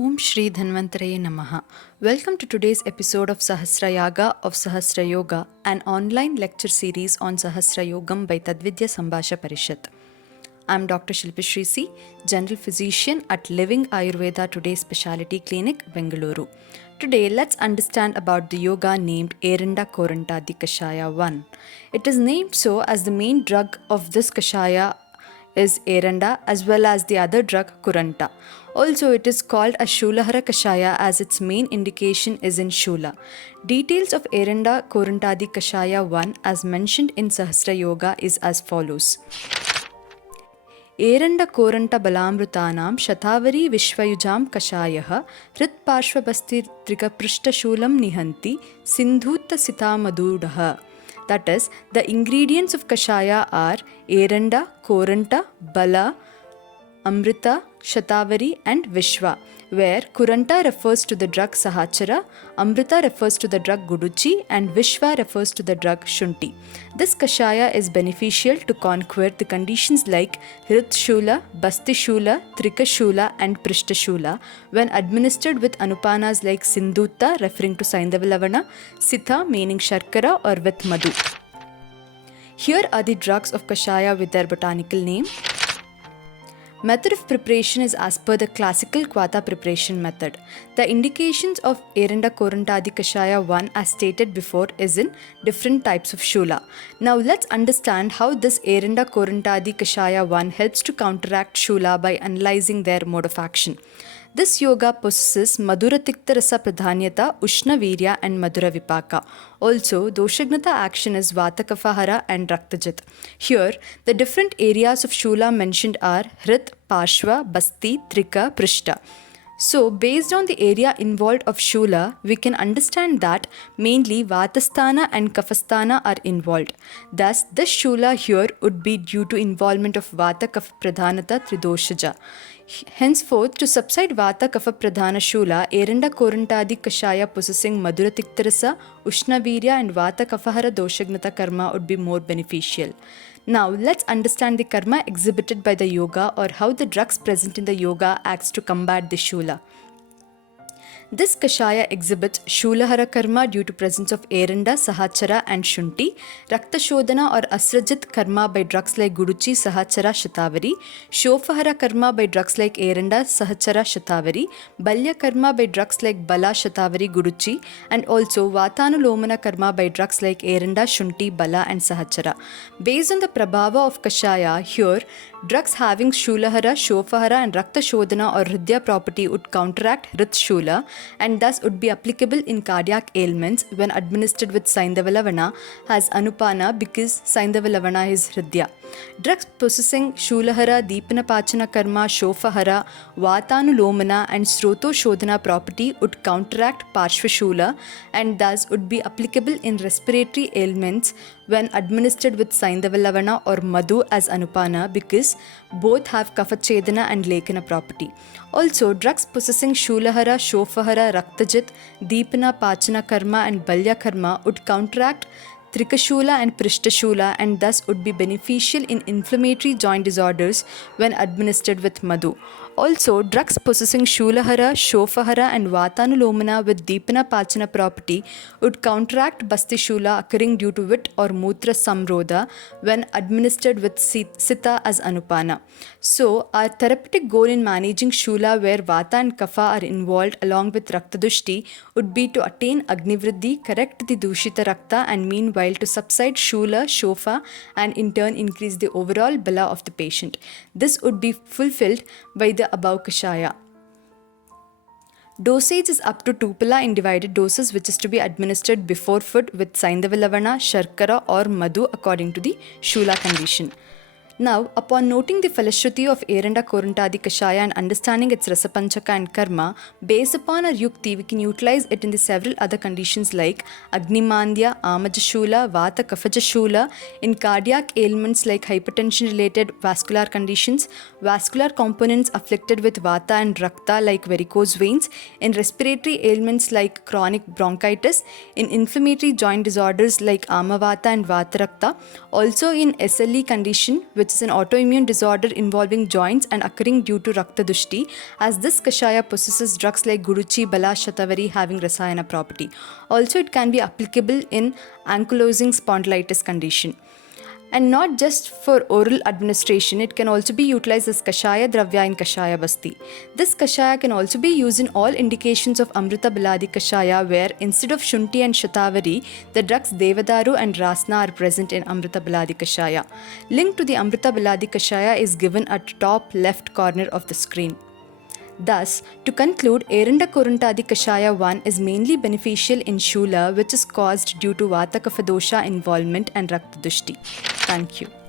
Om Shri Dhanvantaraye Namaha. Welcome to today's episode of Sahasrayogam of Sahasrayoga, an online lecture series on Sahasrayogam by Tadvidya Sambhasha Parishat. I'm Dr. Shilpa Shrisi, General Physician at Living Ayurveda Today Specialty Clinic, Bengaluru. Today, let's understand about the yoga named Eraṇḍakoraṇṭādi Kaṣāya 1. It is named so as the main drug of this Kaṣāya is Eraṇḍa as well as the other drug Kuranta. Also, it is called a Shulahara Kaṣāya as its main indication is in Shula. Details of Eraṇḍakoraṇṭādi Kaṣāya 1 as mentioned in Sahasrayoga is as follows. Eraṇḍakoraṇṭabalamrutānaṁ Shatavari Vishvayujam Kaṣāyah Hritpārshvabastirtrikaprishtashūlam Nihanti Sindhutta Sitamadūdaha. That is, the ingredients of Kaṣāya are Eraṇḍa, Koranta, Bala, Amrita, Shatavari and Vishwa, where Kuranta refers to the drug Sahachara, Amrita refers to the drug Guduchi and Vishwa refers to the drug Shunti. This Kaṣāya is beneficial to conquer the conditions like Hritshula, Bastishula, Trikashula and Prishtashula when administered with anupanas like Sindhutta referring to Saindavalavana, Sitha meaning Sharkara or with Madhu. Here are the drugs of Kaṣāya with their botanical name. Method of preparation is as per the classical Kvata preparation method. The indications of Eraṇḍakoraṇṭādi Kaṣāya 1 as stated before is in different types of Shula. Now let's understand how this Eraṇḍakoraṇṭādi Kaṣāya 1 helps to counteract Shula by analyzing their mode of action. This yoga possesses Madhura Tikta Rasa Pradhanyata, Ushna Virya and Madhura Vipaka. Also, Doshagnata action is Vata Kafahara and Raktajit. Here, the different areas of Shula mentioned are Hrit, Parshva, Basti, Trika, Prishta. So, based on the area involved of Shula, we can understand that mainly Vatasthana and Kafasthana are involved. Thus, this Shula here would be due to involvement of Vata Kafa Pradhanata Tridoshaja. Henceforth, to subside Vata Kafa Pradhana Shula, Eraṇḍakoraṇṭādi Kaṣāya possessing Madhura Tiktarasa, Ushna Virya and Vata Kafahara Doshagnata karma would be more beneficial. Now, let's understand the karma exhibited by the yoga or how the drugs present in the yoga acts to combat the Shula. This Kaṣāya exhibits Shulahara karma due to presence of Eraṇḍa, Sahachara and Shunti, Rakta Shodhana or Asrajit karma by drugs like Guduchi, Sahachara, Shatavari, Shofahara karma by drugs like Eraṇḍa, Sahachara, Shatavari, Balya karma by drugs like Bala, Shatavari, Guduchi, and also Vatanulomana karma by drugs like Eraṇḍa, Shunti, Bala and Sahachara. Based on the Prabhava of Kaṣāya, here, drugs having Shulahara, Shofahara and Rakta Shodhana or Hridya property would counteract Hrit Shula and thus would be applicable in cardiac ailments when administered with Saindavalavana has Anupana because Saindavalavana is Hridya. Drugs possessing Shulahara, Deepana Pachana Karma, Shofahara, Vatanulomana and Sroto Shodhana property would counteract Parshvashula and thus would be applicable in respiratory ailments when administered with Saindavalavana or Madhu as Anupana because both have Kafachedana and Lekana property. Also, drugs possessing Shulahara, Shofahara, Raktajit, Deepana, Pachana Karma and Balya Karma would counteract Trikashula and Prishtashula and thus would be beneficial in inflammatory joint disorders when administered with Madhu. Also, drugs possessing Shulahara, Shofahara and Vatanulomana with Deepana Pachana property would counteract Bastishula occurring due to Vit or Mutra Samrodha when administered with Sita as Anupana. So, our therapeutic goal in managing Shula where Vata and Kapha are involved along with Raktadushti would be to attain Agnivriddhi, correct the Dushita Rakta and meanwhile to subside Shula, Shofa and in turn increase the overall Bala of the patient. This would be fulfilled by the above Kaṣāya. Dosage is up to 2 pala in divided doses which is to be administered before food with Saindavalavana, Sharkara or Madhu according to the Shula condition. Now, upon noting the Falashruti of Eraṇḍakoraṇṭādi Kaṣāya and understanding its Rasapanchaka and Karma, based upon our Yukti, we can utilize it in the several other conditions like Agnimandya, Amajashula, Vata Kafajashula, in cardiac ailments like hypertension-related vascular conditions, vascular components afflicted with Vata and Rakta like varicose veins, in respiratory ailments like chronic bronchitis, in inflammatory joint disorders like Amavata and Vata Rakta, also in SLE condition which which is an autoimmune disorder involving joints and occurring due to Raktadushti, as this Kaṣāya possesses drugs like Guruchi, Bala, Shatavari having Rasayana property. Also, it can be applicable in ankylosing spondylitis condition. And not just for oral administration, it can also be utilized as Kaṣāya Dravya in Kaṣāya Basti. This Kaṣāya can also be used in all indications of Amrita Baladi Kaṣāya, where instead of Shunti and Shatavari, the drugs Devadaru and Rasna are present in Amrita Baladi Kaṣāya. Link to the Amrita Baladi Kaṣāya is given at top left corner of the screen. Thus, to conclude, Eraṇḍakoraṇṭādi Kaṣāya 1 is mainly beneficial in Shula, which is caused due to Vata Kapha dosha involvement and Raktadushti. Thank you.